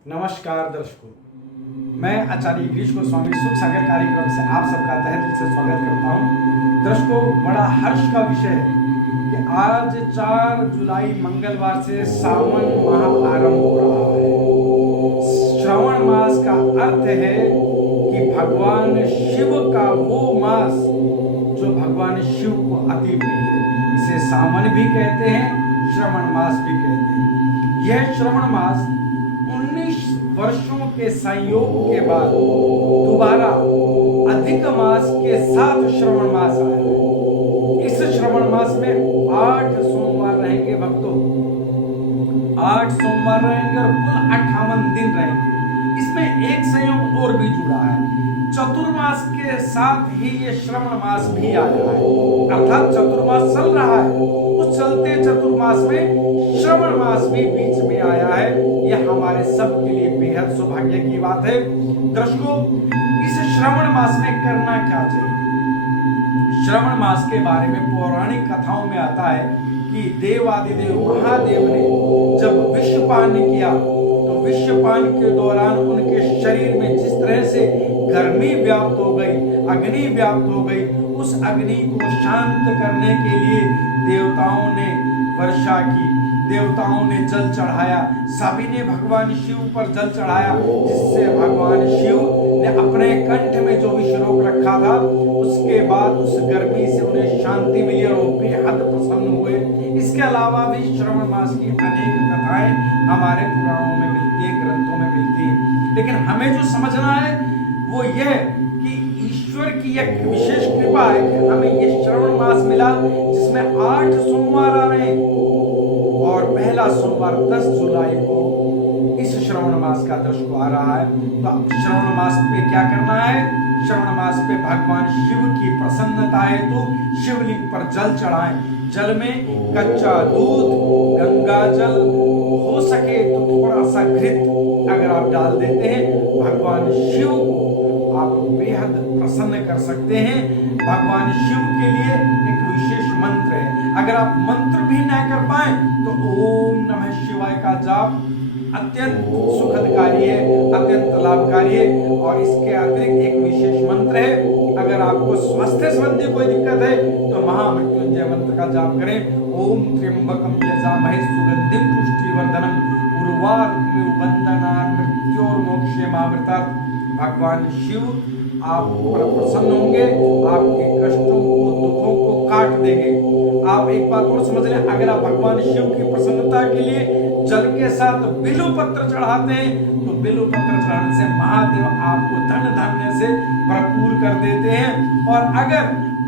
नमस्कार दर्शकों, मैं आचार्य गिरीश गोस्वामी सुख सागर कार्यक्रम से आप सबका तहे दिल से स्वागत करता हूं। दर्शकों, बड़ा हर्ष का विषय है कि आज 4 जुलाई मंगलवार से सावन माह आरंभ हो रहा है। श्रावण मास का अर्थ है कि भगवान शिव का वो मास जो भगवान शिव को अति प्रिय है। इसे सावन भी कहते हैं, श्रावण मास भी कहते हैं। यह श्रावण मास 19 वर्षों के संयोग के बाद दोबारा अधिक मास के साथ श्रावण मास आया है। इस श्रावण मास में 8 सोमवार रहेंगे भक्तों, 8 सोमवार रहेंगे और कुल 58 दिन रहेंगे। इसमें एक संयोग और भी जुड़ा है, चतुर्मास के साथ ही ये श्रावण मास भी आया है। अर्थात चतुर्मास चल रहा है, उस चलते चतुर्मास में श्रावण मास भी बीच में आया है। यह हमारे सब के लिए बेहद सौभाग्य की बात है। दर्शकों, इस श्रावण मास में करना क्या चाहिए? श्रावण मास के बारे में पौराणिक कथाओं में आता है कि देवादिदेव महादेव ने जब विषपान किया तो विषपान के दौरान उनके शरीर में जिस तरह से गर्मी व्याप्त हो गई, अग्नि व्याप्त हो गई, उस अग्नि को शांत करने के लिए देवताओं ने वर्षा की, देवताओं ने जल चढ़ाया, सभी ने भगवान शिव पर जल चढ़ाया, जिससे भगवान शिव ने अपने कंठ में जो विष रोग रखा था उसके बाद उस गर्मी से उन्हें शांति मिली और वो बेहद प्रसन्न हुए। इसके अलावा भी श्रावण मास की अनेक कथाएं हमारे पुराणों में मिलती है, ग्रंथों में मिलती है। लेकिन हमें जो समझना है वो यह कि ईश्वर की एक विशेष कृपा है कि हमें ये श्रावण मास मिला जिसमें 8 सोमवार आ रहे हैं और पहला सोमवार 10 जुलाई को इस श्रावण मास का दर्शक आ रहा है। तो श्रावण मास पे क्या करना है? श्रावण मास पे भगवान शिव की प्रसन्नता है तो शिवलिंग पर जल चढ़ाएं। जल में कच्चा दूध, गंगा जल, हो सके तो थोड़ा सा घृत अगर आप डाल देते हैं, भगवान शिव आप बेहद प्रसन्न कर सकते हैं। भगवान शिव के लिए एक विशेष मंत्र है, अगर आप मंत्र भी ना कर पाए तो ओम नमः शिवाय का जाप अत्यंत सुखद कार्य है, अत्यंत लाभकारी है। और इसके अतिरिक्त एक विशेष मंत्र है, अगर आपको स्वास्थ्य संबंधी कोई दिक्कत है तो महामृत्युंजय मंत्र का जाप करें। ओम त्र्यंबकम यजामहे सुगंधिम पुष्टिवर्धनम उर्वारुकमिव बंधनान् मृत्योर्मोक्षेमामृतात्। भगवान शिव आप पर प्रसन्न होंगे, आपके कष्टों को, दुखों को काट देंगे। आप एक बात और समझ लें, अगर आप भगवान शिव की प्रसन्नता के लिए जल के साथ बिल्व पत्र चढ़ाते हैं तो बिल्व पत्र चढ़ाने से महादेव आपको धन धान्य से भरपूर कर देते हैं। और अगर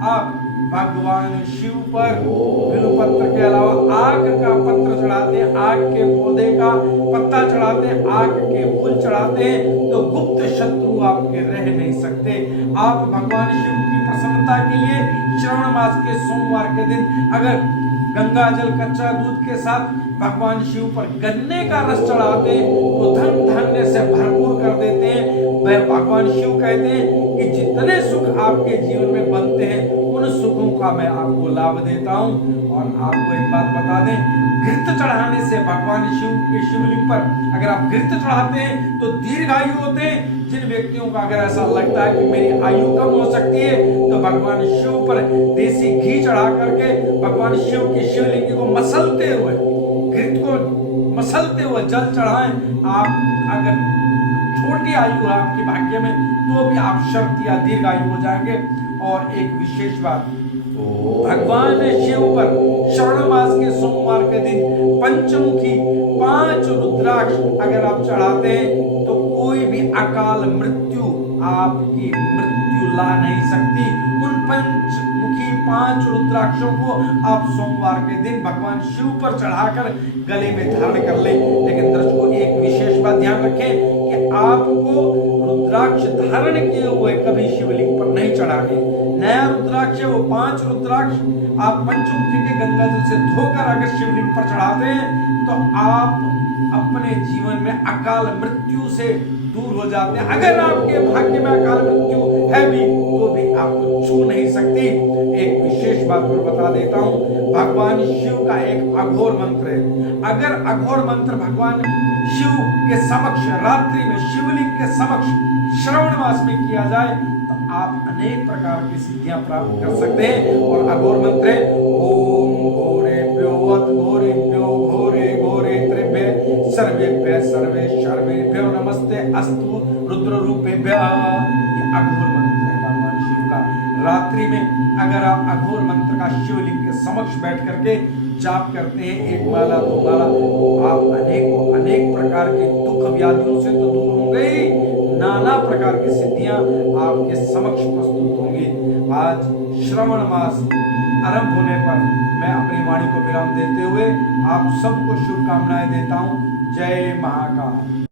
आप भगवान शिव पर बिल्व पत्र के अलावा आग का पत्र चढ़ाते हैं, आग के पौधे का पत्ता चढ़ाते हैं, आग के फूल चढ़ाते हैं तो गुप्त शत्रु आपके रह नहीं सकते। आप भगवान शिव की प्रसन्नता के लिए श्रावण मास के सोमवार के दिन अगर गंगा जल, कच्चा दूध के साथ भगवान शिव पर गन्ने का रस चढ़ाते हैं तो धन धान्य से भरपूर कर देते हैं। वह भगवान शिव कहते हैं कि जितने सुख आपके जीवन में बनते हैं उन सुखों का मैं आपको लाभ देता हूं। और आपको एक बात बता दें, घृत चढ़ाने से भगवान शिव के शिवलिंग पर अगर आप घृत चढ़ाते हैं तो दीर्घायु होते हैं। जिन व्यक्तियों का अगर ऐसा लगता है कि मेरी आयु कम हो सकती है तो भगवान शिव पर देसी घी चढ़ा करके भगवान शिव की शिवलिंग को मसलते हुए, घृत को मसलते हुए जल चढ़ाएं। आप अगर छोटी आयु है आपके भाग्य में तो भी आप शर्त या दीर्घायु हो जाएंगे। और एक विशेष बात, भगवान शिव पर श्रावण मास के सोमवार के दिन पंचमुखी 5 रुद्राक्ष अगर आप चढ़ाते हैं तो कोई भी अकाल मृत्यु आपकी मृत्यु ला नहीं सकती। उन पंचमुखी 5 रुद्राक्षों को आप सोमवार के दिन भगवान शिव पर चढ़ाकर गले में धारण कर लें। लेकिन दर्शकों, एक विशेष बात ध्यान रखें कि आपको रुद्राक्ष धारण किए हुए कभी शिवलिंग पर नहीं चढ़ाने। नया रुद्राक्ष है, वो 5 रुद्राक्ष आप पंचमुखी के गंगा जल से धोकर अगर शिवलिंग पर चढ़ाते हैं तो आप अपने जीवन में अकाल मृत्यु से दूर हो जाते हैं। अगर आपके भाग्य में अकाल मृत्यु है भी तो भी आपको छू नहीं सकती। एक विशेष बात और बता देता हूं, भगवान शिव का एक अघोर मंत्र है। अगर अघोर मंत्र भगवान शिव के समक्ष, रात्रि में शिवलिंग के समक्ष श्रवण मास में किया जाए तो आप अनेक प्रकार की सिद्धियां प्राप्त कर सकते हैं। और अघोर मंत्र है ओम घोरेभ्यो अथ घोरेभ्यो घोरे घोरेत्रेभ्य सर्वेभ्य सर्वेभ्यो नमस्ते अस्तु रुद्र रूपेभ्यः। ये अघोर मंत्र है भगवान शिव का। रात्रि में अगर आप अघोर मंत्र का शिवलिंग के समक्ष बैठ करके जाप करते हैं, एक माला दो माला, आप अनेक प्रकार के दुख व्याधियों से तो दूर होंगे ही, नाना प्रकार की सिद्धियां आपके समक्ष प्रस्तुत होंगी। आज श्रवण मास आरंभ होने पर मैं अपनी वाणी को विराम देते हुए आप सबको शुभकामनाएं देता हूं। जय महाकाल।